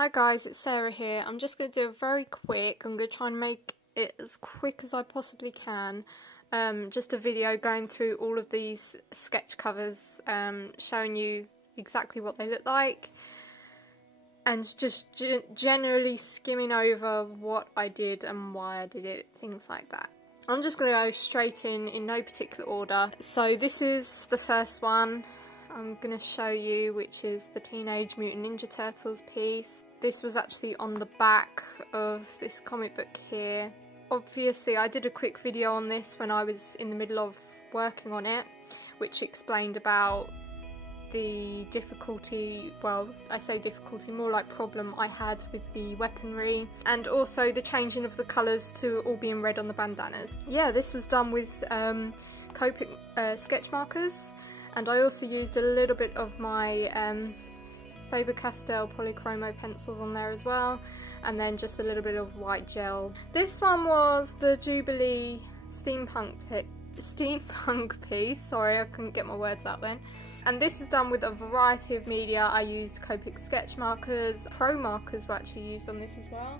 Hi guys, it's Sarah here. I'm just going to do a very quick, I'm going to try and make it as quick as I possibly can, just a video going through all of these sketch covers, showing you exactly what they look like, and just generally skimming over what I did and why I did it, things like that. I'm just going to go straight in no particular order. So this is the first one I'm going to show you, which is the Teenage Mutant Ninja Turtles piece. This was actually on the back of this comic book here. Obviously I did a quick video on this when I was in the middle of working on it, which explained about the difficulty, well, I say difficulty, more like problem I had with the weaponry, and also the changing of the colours to all being red on the bandanas. Yeah, this was done with Copic sketch markers, and I also used a little bit of my Faber-Castell polychromo pencils on there as well, and then just a little bit of white gel. This one was the Jubilee steampunk piece, sorry I couldn't get my words out then. And this was done with a variety of media. I used Copic sketch markers, pro markers were actually used on this as well,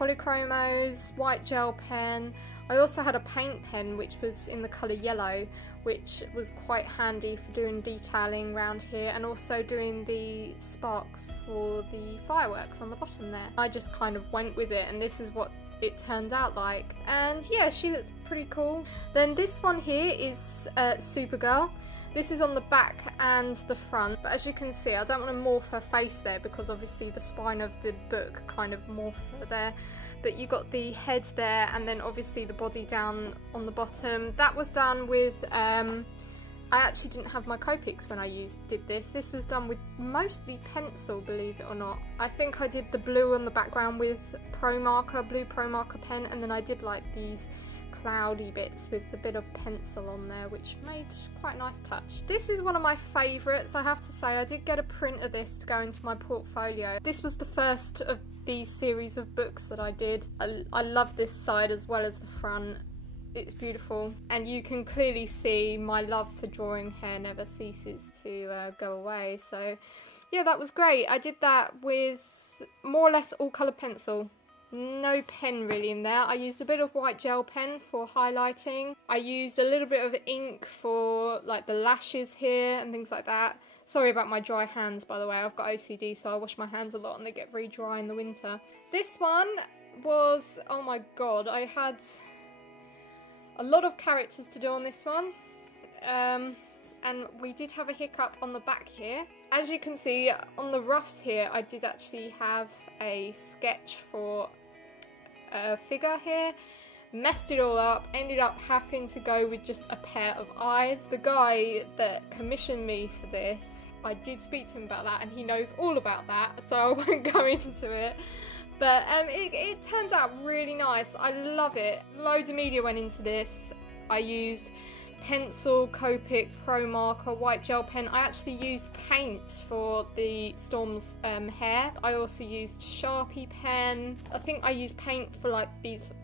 polychromos, white gel pen. I also had a paint pen which was in the colour yellow, which was quite handy for doing detailing around here and also doing the sparks for the fireworks on the bottom there. I just kind of went with it, and this is what it turned out like, and yeah, she looks pretty cool. Then this one here is Supergirl. This is on the back and the front, but as you can see I don't want to morph her face there because obviously the spine of the book kind of morphs her there, but you got the head there and then obviously the body down on the bottom. That was done with, I actually didn't have my Copics when I did this. This was done with mostly pencil, believe it or not. I think I did the blue on the background with blue pro marker pen, and then I did like these cloudy bits with a bit of pencil on there, which made quite a nice touch. This is one of my favourites, I have to say. I did get a print of this to go into my portfolio. This was the first of these series of books that I did. I love this side as well as the front. It's beautiful, and you can clearly see my love for drawing hair never ceases to go away. So yeah, that was great. I did that with more or less all colour pencil. No pen really in there. I used a bit of white gel pen for highlighting. I used a little bit of ink for like the lashes here and things like that. Sorry about my dry hands, by the way. I've got OCD, so I wash my hands a lot and they get very dry in the winter. This one was, oh my god, I had a lot of characters to do on this one. And we did have a hiccup on the back here. As you can see on the roughs here, I did actually have a sketch for a figure here, messed it all up, ended up having to go with just a pair of eyes. The guy that commissioned me for this, I did speak to him about that and he knows all about that, so I won't go into it. But it turned out really nice. I love it. Loads of media went into this. I used pencil, Copic, pro marker, white gel pen. I actually used paint for the Storm's hair. I also used Sharpie pen. I think I used paint for like these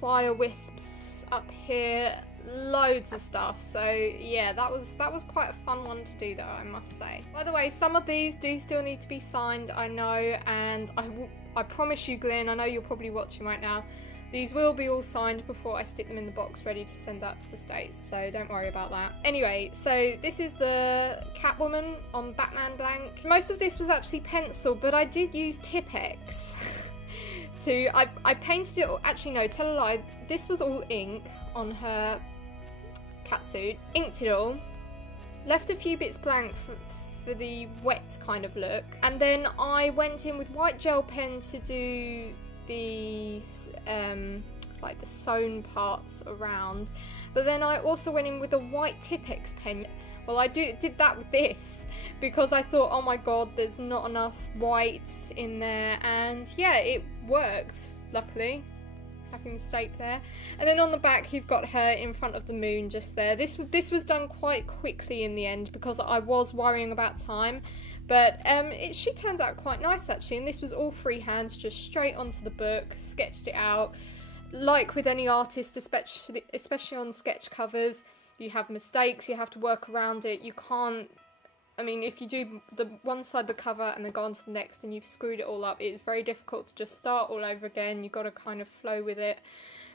fire wisps up here. Loads of stuff. So yeah, that was quite a fun one to do though, I must say. By the way, some of these do still need to be signed, I know, and I promise you, Glenn, I know you're probably watching right now, these will be all signed before I stick them in the box ready to send out to the States, so don't worry about that. Anyway, so this is the Catwoman on Batman blank. Most of this was actually pencil, but I did use Tipp-Ex. I painted it, actually no, tell a lie, this was all ink on her catsuit. Inked it all, left a few bits blank for the wet kind of look, and then I went in with white gel pen to do these like the sewn parts around, but then I also went in with a white Tipp-Ex pen. Well, I did that with this because I thought, oh my god, there's not enough white in there, and yeah, it worked, luckily. Happy mistake there. And then on the back you've got her in front of the moon just there. This was done quite quickly in the end because I was worrying about time, but she turned out quite nice actually, and this was all freehand, just straight onto the book, sketched it out. Like with any artist, especially on sketch covers, you have mistakes, you have to work around it, you can't I mean, if you do the one side of the cover and then go on to the next and you've screwed it all up, it's very difficult to just start all over again. You've got to kind of flow with it.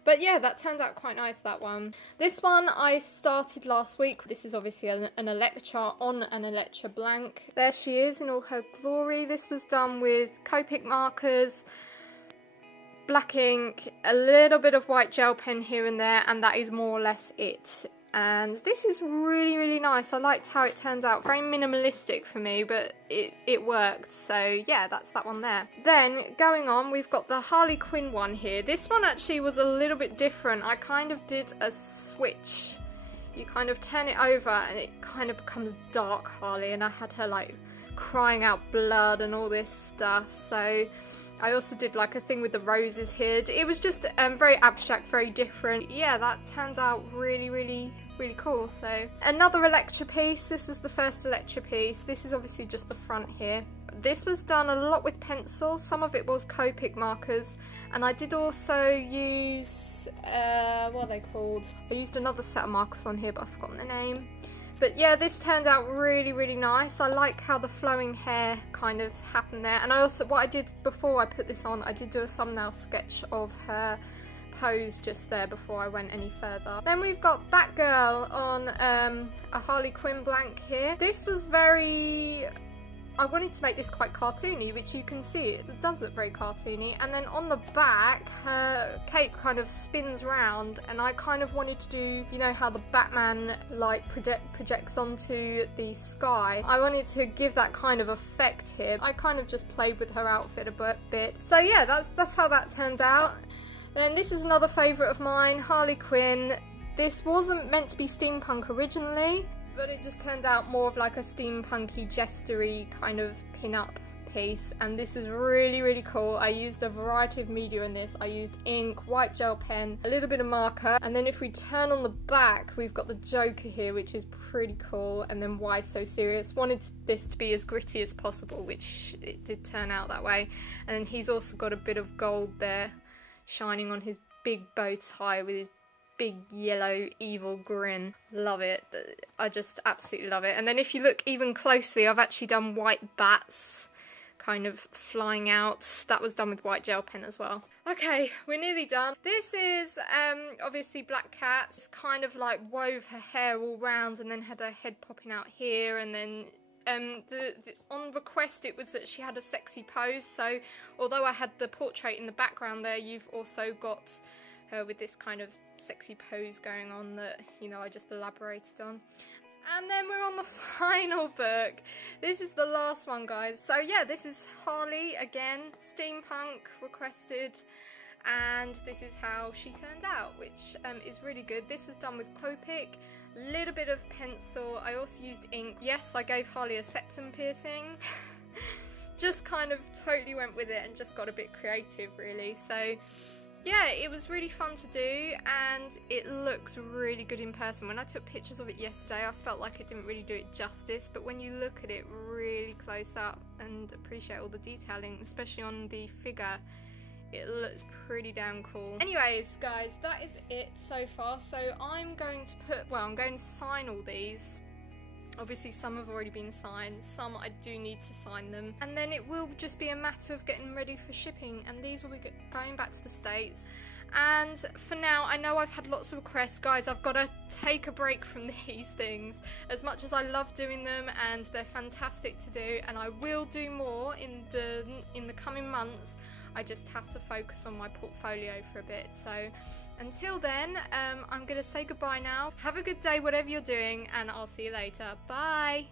But yeah, that turned out quite nice, that one. This one I started last week. This is obviously an Electra on an Electra blank. There she is in all her glory. This was done with Copic markers, black ink, a little bit of white gel pen here and there, and that is more or less it. And this is really, really nice. I liked how it turned out. Very minimalistic for me, but it worked. So yeah, that's that one there. Then going on, we've got the Harley Quinn one here. This one actually was a little bit different. I kind of did a switch. You kind of turn it over and it kind of becomes dark Harley, and I had her like crying out blood and all this stuff. So I also did like a thing with the roses here. It was just very abstract, very different. Yeah, that turned out really, really, really cool. So another Electra piece. This was the first Electra piece. This is obviously just the front here. This was done a lot with pencil. Some of it was Copic markers, and I did also use what are they called? I used another set of markers on here, but I've forgotten the name. But yeah, this turned out really, really nice. I like how the flowing hair kind of happened there. And I also, what I did before I put this on, I did do a thumbnail sketch of her pose just there before I went any further. Then we've got Batgirl on a Harley Quinn blank here. This was very... I wanted to make this quite cartoony, which you can see it does look very cartoony. And then on the back, her cape kind of spins round, and I kind of wanted to do, you know how the Batman light projects onto the sky. I wanted to give that kind of effect here. I kind of just played with her outfit a bit. So yeah, that's how that turned out. Then this is another favourite of mine, Harley Quinn. This wasn't meant to be steampunk originally, but it just turned out more of like a steampunky, jestery kind of pin-up piece, and this is really, really cool. I used a variety of media in this. I used ink, white gel pen, a little bit of marker, and then if we turn on the back, we've got the Joker here, which is pretty cool, and then Why So Serious. Wanted this to be as gritty as possible, which it did turn out that way. And then he's also got a bit of gold there, shining on his big bow tie with his big yellow evil grin. Love it. I just absolutely love it. And then if you look even closely, I've actually done white bats kind of flying out. That was done with white gel pen as well. Okay, we're nearly done. This is obviously Black Cat. It's kind of like wove her hair all round and then had her head popping out here, and then on request it was that she had a sexy pose, so although I had the portrait in the background there, you've also got her with this kind of sexy pose going on that, you know, I just elaborated on. And then we're on the final book. This is the last one, guys. So yeah, this is Harley again, steampunk requested, and this is how she turned out, which is really good. This was done with Copic, little bit of pencil. I also used ink. Yes, I gave Harley a septum piercing. Just kind of totally went with it and just got a bit creative, really. So yeah, it was really fun to do, and it looks really good in person. When I took pictures of it yesterday, I felt like it didn't really do it justice, but when you look at it really close up and appreciate all the detailing, especially on the figure, it looks pretty damn cool. Anyways, guys, that is it so far. So I'm going to sign all these. Obviously some have already been signed, some I do need to sign them, and then it will just be a matter of getting ready for shipping, and these will be going back to the States. And for now, I know I've had lots of requests. Guys, I've got to take a break from these things. As much as I love doing them and they're fantastic to do, and I will do more in the coming months, I just have to focus on my portfolio for a bit. So until then, I'm going to say goodbye now. Have a good day, whatever you're doing, and I'll see you later. Bye!